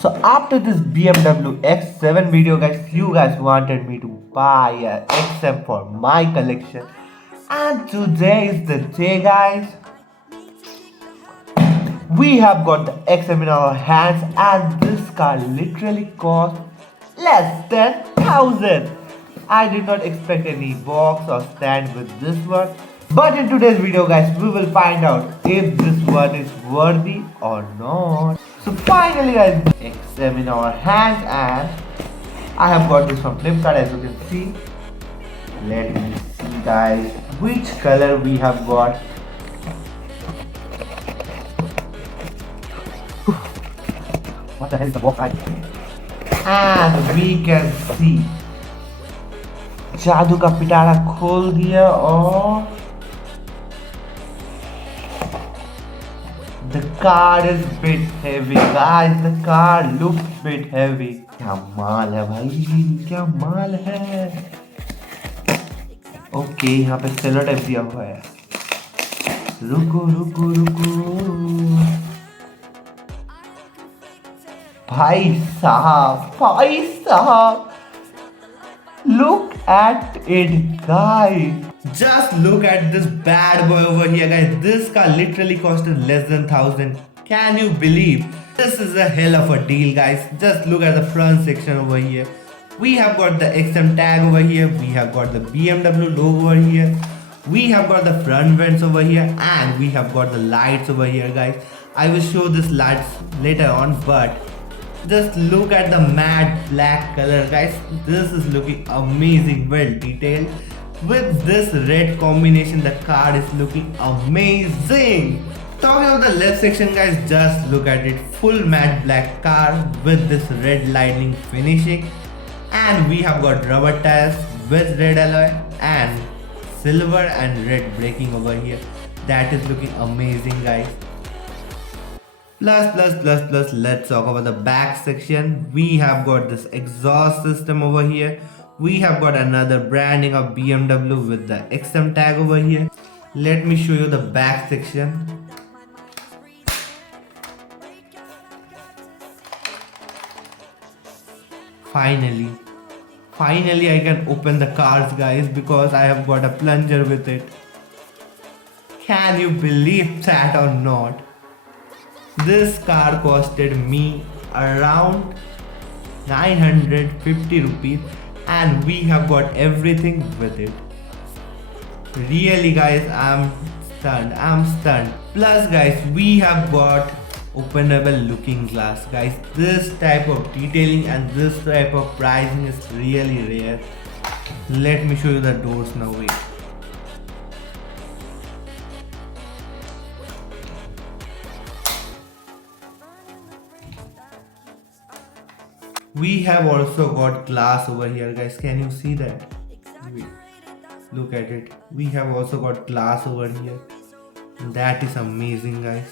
So after this BMW XM video guys, you guys wanted me to buy a XM for my collection. And today is the day guys. We have got the XM in our hands and this car literally cost less than 1000. I did not expect any box or stand with this one. But in today's video guys, we will find out if this one is worthy or not. So finally guys, XM in our hands and I have got this from Flipkart as you can see. Let me see guys which color we have got. What the hell is the box? And we can see जादू का पिटारा खोल दिया और the car is bit heavy guys. The car looks bit heavy. क्या माल है भाई, क्या माल है. ओके यहाँ पे सेलो टाइप दिया हुआ है. रुको रुको रुको भाई साहब, look at it guys. Just look at this bad boy over here guys. This car literally costed less than 1000. Can you believe? This is a hell of a deal guys. Just look at the front section over here. We have got the XM tag over here. We have got the BMW logo over here. We have got the front vents over here and we have got the lights over here guys. I will show this lights later on, but just look at the matte black color guys. This is looking amazing, well detailed. With this red combination, the car is looking amazing. Talking about the left section guys, just look at it. Full matte black car with this red lightning finishing. And we have got rubber tires with red alloy and silver and red braking over here. That is looking amazing guys. Plus, let's talk about the back section. We have got this exhaust system over here. We have got another branding of BMW with the XM tag over here. Let me show you the back section. Finally I can open the cars guys because I have got a plunger with it. Can you believe that or not? This car costed me around 950 rupees and we have got everything with it. Really guys, I'm stunned. Plus guys, we have got openable looking glass guys. This type of detailing and this type of pricing is really rare. Let me show you the doors now. Wait. We have also got glass over here guys. Can you see that? Wait. Look at it. We have also got glass over here. That is amazing guys.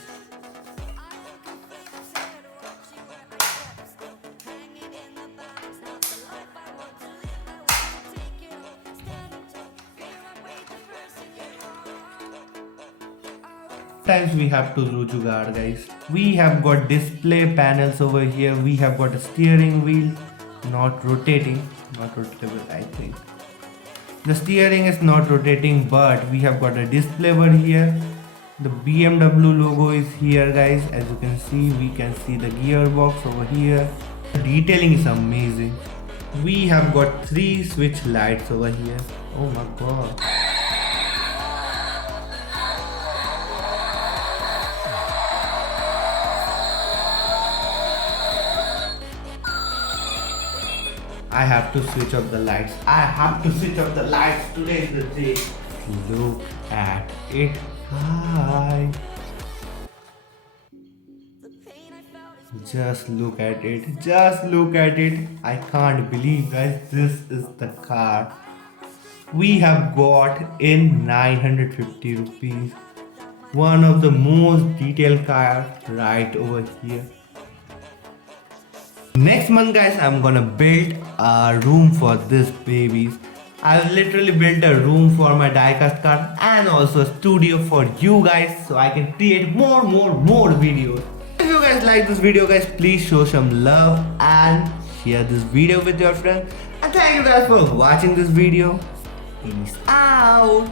Sometimes we have to do jugaad guys. We have got display panels over here. We have got a steering wheel, not rotating, not rotatable I think. The steering is not rotating, but we have got a display over here. The BMW logo is here guys. As you can see, we can see the gearbox over here. The detailing is amazing. We have got 3 switch lights over here. Oh my god. I have to switch off the lights. Today is the day. Look at it. Hi. Just look at it. I can't believe guys, this is the car we have got in 950 rupees. One of the most detailed cars right over here. Next month guys, I'm gonna build a room for this babies. I've literally built a room for my diecast car and also a studio for you guys so I can create more videos. If you guys like this video, guys, please show some love and share this video with your friends. And thank you guys for watching this video. Peace out.